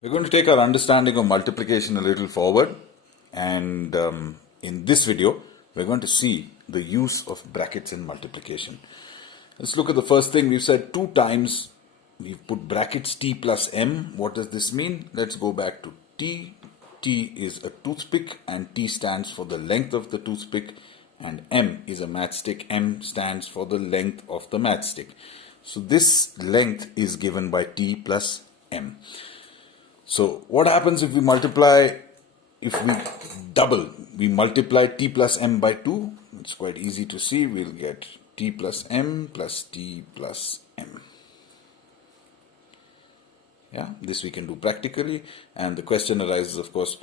We're going to take our understanding of multiplication a little forward, and in this video we're going to see the use of brackets in multiplication. Let's look at the first thing. We've said 2 times, we've put brackets t plus m. What does this mean? Let's go back to t. T is a toothpick and t stands for the length of the toothpick, and m is a matchstick. M stands for the length of the matchstick. So this length is given by t plus m. So what happens if we multiply, if we double, we multiply t plus m by 2? It's quite easy to see. We'll get t plus m plus t plus m. Yeah, this we can do practically, and the question arises, of course,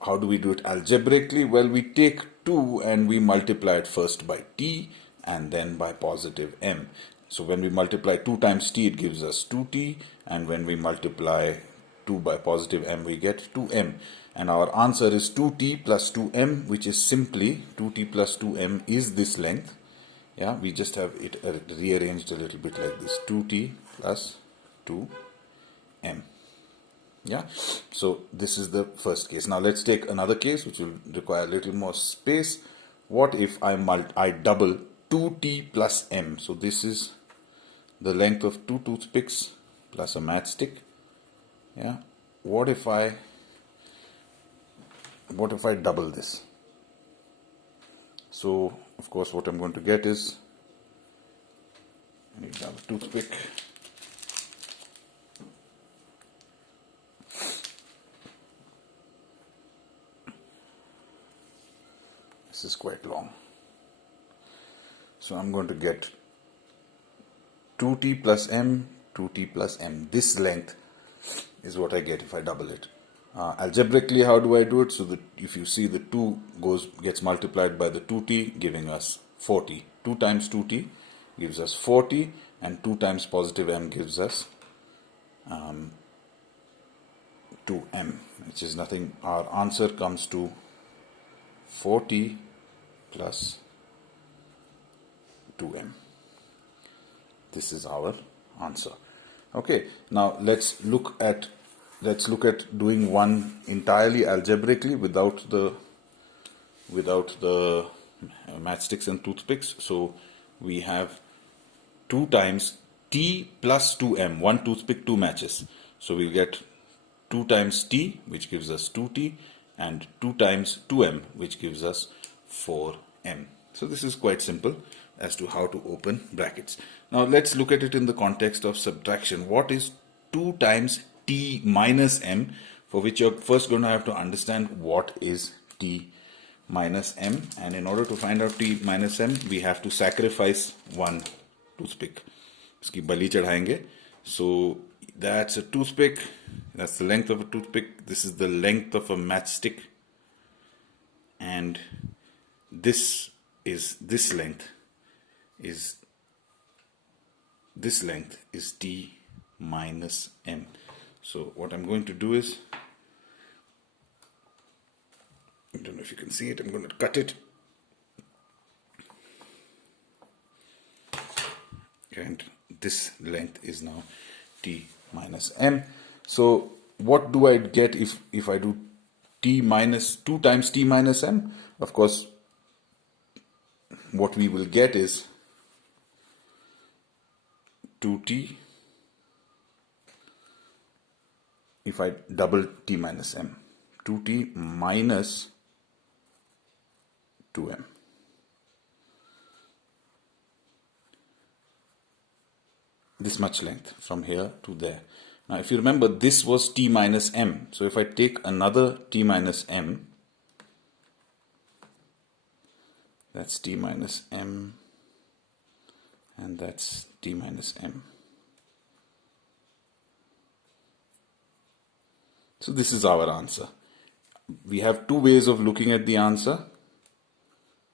how do we do it algebraically? Well, we take 2 and we multiply it first by t and then by positive m. So when we multiply 2 times t, it gives us 2t, and when we multiply 2 by positive m, we get 2m. And our answer is 2t plus 2m, which is simply 2t plus 2m is this length. Yeah, we just have it rearranged a little bit like this: 2t plus 2m. Yeah, so this is the first case. Now let's take another case which will require a little more space. What if I double 2t plus m? So this is the length of 2 toothpicks plus a matchstick. Yeah, what if I double this? So of course what I'm going to get is, I need a toothpick. This is quite long. So I'm going to get 2t plus m, 2t plus m. This length is what I get if I double it. Algebraically, how do I do it? So that if you see, the 2 gets multiplied by the 2t, giving us 4t. 2 times 2t gives us 4t, and 2 times positive m gives us 2m, which is nothing. Our answer comes to 4t plus 2m. This is our answer. Okay, now let's look at doing one entirely algebraically without the matchsticks and toothpicks. So we have 2 times t plus 2m, 1 toothpick, 2 matches. So we'll get 2 times t, which gives us 2t, and 2 times 2m, which gives us 4m. So this is quite simple as to how to open brackets. Now let's look at it in the context of subtraction. What is 2 times t minus m? For which you're first going to have to understand what is t minus m, and in order to find out t minus m, we have to sacrifice 1 toothpick. Uski bali chadhayenge. So that's a toothpick. That's the length of a toothpick. This is the length of a matchstick, and this length is t minus m. So what I'm going to do is, I don't know if you can see it, I'm going to cut it, and this length is now t minus m. So what do I get if I do t minus 2 times t minus m? Of course, what we will get is 2t if I double t minus m, 2t minus 2m. This much length from here to there. Now if you remember, this was t minus m. So if I take another t minus m, that's t minus m, and that's t minus m. So this is our answer. We have 2 ways of looking at the answer.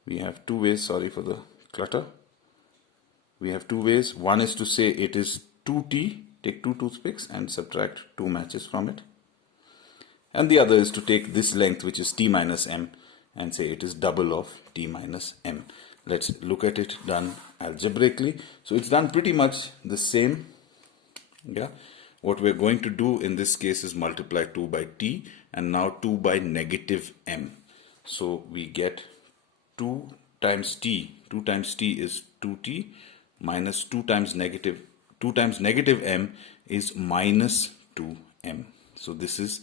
We have 2 ways, sorry for the clutter. We have 2 ways. One is to say it is 2t, take 2 toothpicks and subtract 2 matches from it. And the other is to take this length, which is t minus m, and say it is double of t minus m. Let's look at it done algebraically. So it's done pretty much the same. Yeah. What we're going to do in this case is multiply 2 by t and now 2 by negative m. So we get 2 times t. 2 times t is 2t minus 2 times negative m is minus 2m. So this is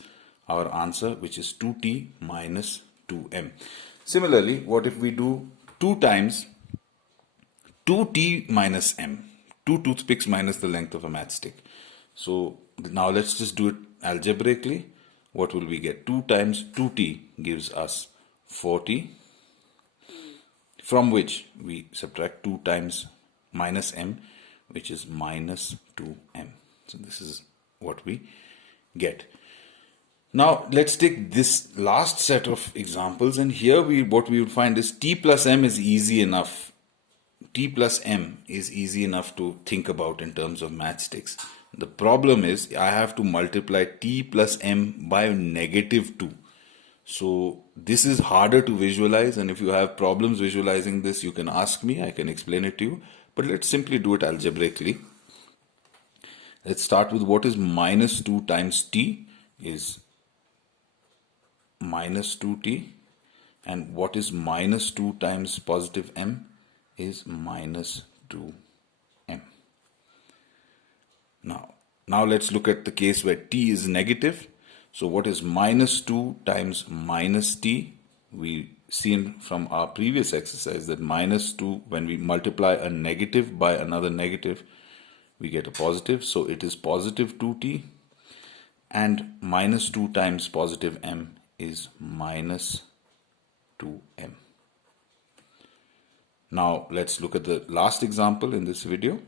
our answer, which is 2t minus 2m. Similarly, what if we do 2 times 2t minus m? 2 toothpicks minus the length of a matchstick. So now let's just do it algebraically. What will we get? 2 times 2t gives us 4t, from which we subtract 2 times minus m, which is minus 2m. So this is what we get. Now let's take this last set of examples, and here what we would find is t plus m is easy enough. T plus m is easy enough to think about in terms of matchsticks. The problem is I have to multiply t plus m by negative 2. So this is harder to visualize, and if you have problems visualizing this, you can ask me, I can explain it to you. But let's simply do it algebraically. Let's start with what is minus 2 times t is minus 2t, and what is minus 2 times positive m is minus 2m. Now let's look at the case where t is negative. So what is minus 2 times minus t? We seen from our previous exercise that minus 2, when we multiply a negative by another negative, we get a positive. So it is positive 2t, and minus 2 times positive m is minus 2m. Now let's look at the last example in this video.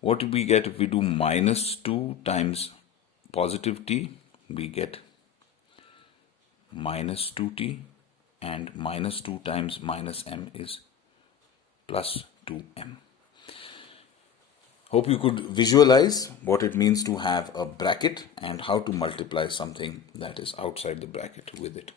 What do we get if we do minus 2 times positive t? We get minus 2t, and minus 2 times minus m is plus 2m. Hope you could visualize what it means to have a bracket and how to multiply something that is outside the bracket with it.